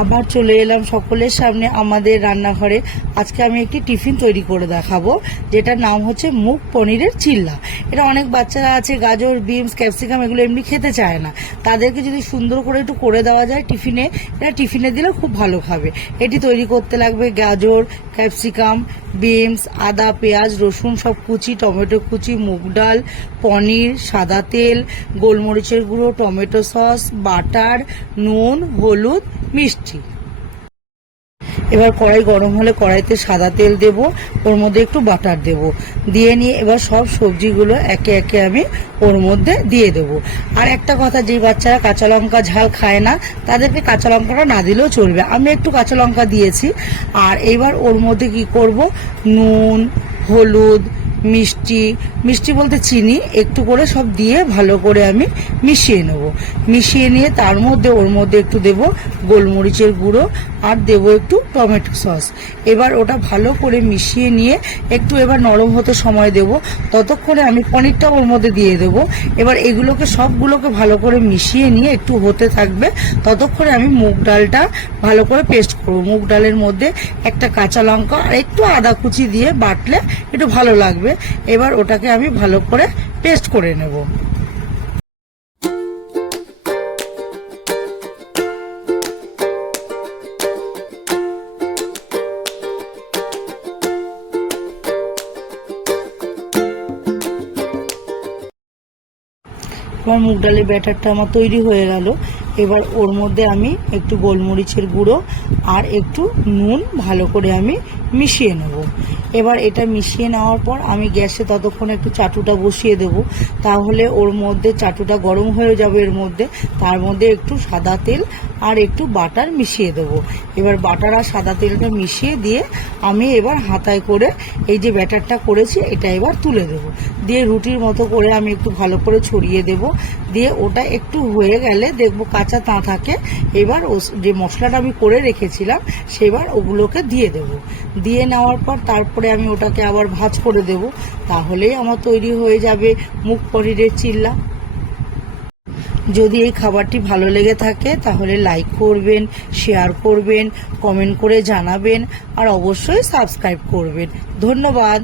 আবার চলে এলাম সকলের সামনে আমাদের রান্নাঘরে। আজকে আমি একটি টিফিন তৈরি করে দেখাবো, যেটার নাম হচ্ছে মুগ পনিরের চিল্লা। এটা অনেক বাচ্চারা আছে গাজর, বিনস, ক্যাপসিকাম এগুলো এমনি খেতে চায় না, তাদেরকে যদি সুন্দর করে একটু করে দেওয়া যায় টিফিনে, এটা টিফিনে দিলে খুব ভালো খাবে। এটি তৈরি করতে লাগবে গাজর, ক্যাপসিকাম, বিনস, আদা, পেঁয়াজ, রসুন সব কুচি, টমেটো কুচি, মুগ ডাল, পনির, সাদা তেল, গোলমরিচের গুঁড়ো, টমেটো সস, বাটার, নুন, হলুদ, মিষ্টি। এবার কড়াই গরম হলে কড়াইতে সাদা তেল দেব, ওর মধ্যে একটু বাটার দেব, দিয়ে নিয়ে এবার সব সবজিগুলো একে একে আমি ওর মধ্যে দিয়ে দেবো। আর একটা কথা, যে বাচ্চারা কাঁচা লঙ্কা ঝাল খায় না তাদেরকে কাঁচা লঙ্কাটা না দিলেও চলবে, আমি একটু কাঁচা লঙ্কা দিয়েছি। আর এবার ওর মধ্যে কি করব, নুন, হলুদ, মিষ্টি বলতে চিনি একটু করে সব দিয়ে ভালো করে আমি মিশিয়ে নেব। মিশিয়ে নিয়ে তার মধ্যে ওর মধ্যে একটু দেব গোলমরিচের গুঁড়ো আর দেব একটু টমেটো সস। এবার ওটা ভালো করে মিশিয়ে নিয়ে একটু এবার নরম হতে সময় দেব, ততক্ষণে আমি পনিরটা ওর মধ্যে দিয়ে দেব। এবার এগুলোকে সবগুলোকে ভালো করে মিশিয়ে নিয়ে একটু হতে থাকবে, ততক্ষণে আমি মুগ ডালটা ভালো করে পেস্ট করব। মুগ ডালের মধ্যে একটা কাঁচা লঙ্কা আর একটু আদা কুচি দিয়ে বাটলে একটু ভালো লাগবে। এবার ওটাকে আমি ভালো করে পেস্ট করে নেব। আমার মুগ ডালের ব্যাটারটা আমার তৈরি হয়ে গেল। এবার ওর মধ্যে আমি একটু গোলমরিচের গুঁড়ো আর একটু নুন ভালো করে আমি মিশিয়ে নেব। এবার এটা মিশিয়ে নেওয়ার পর আমি গ্যাসে ততক্ষণ একটু চাটুটা বসিয়ে দেব, তাহলে ওর মধ্যে চাটুটা গরম হয়ে যাবে। এর মধ্যে তার মধ্যে একটু সাদা তেল আর একটু বাটার মিশিয়ে দেব। এবার বাটার আর সাদা তেলটা মিশিয়ে দিয়ে আমি এবার হাতায় করে এই যে ব্যাটারটা করেছি এটা এবার তুলে দেব, দিয়ে রুটির মতো করে আমি একটু ভালো করে ছড়িয়ে দেব। দিয়ে ওটা একটু হয়ে গেলে দেখবো কাঁচা তা থাকে, এবার যে মশলাটা আমি করে রেখেছিলাম সেবার ওগুলোকে দিয়ে দেব। দিয়ে নেওয়ার পর তারপরে আমি ওটাকে আবার ভাজ করে দেব, তাহলেই আমার তৈরি হয়ে যাবে মুগ পনিরের চিল্লা। যদি এই খাবারটি ভালো লেগে থাকে তাহলে লাইক করবেন, শেয়ার করবেন, কমেন্ট করে জানাবেন আর অবশ্যই সাবস্ক্রাইব করবেন। ধন্যবাদ।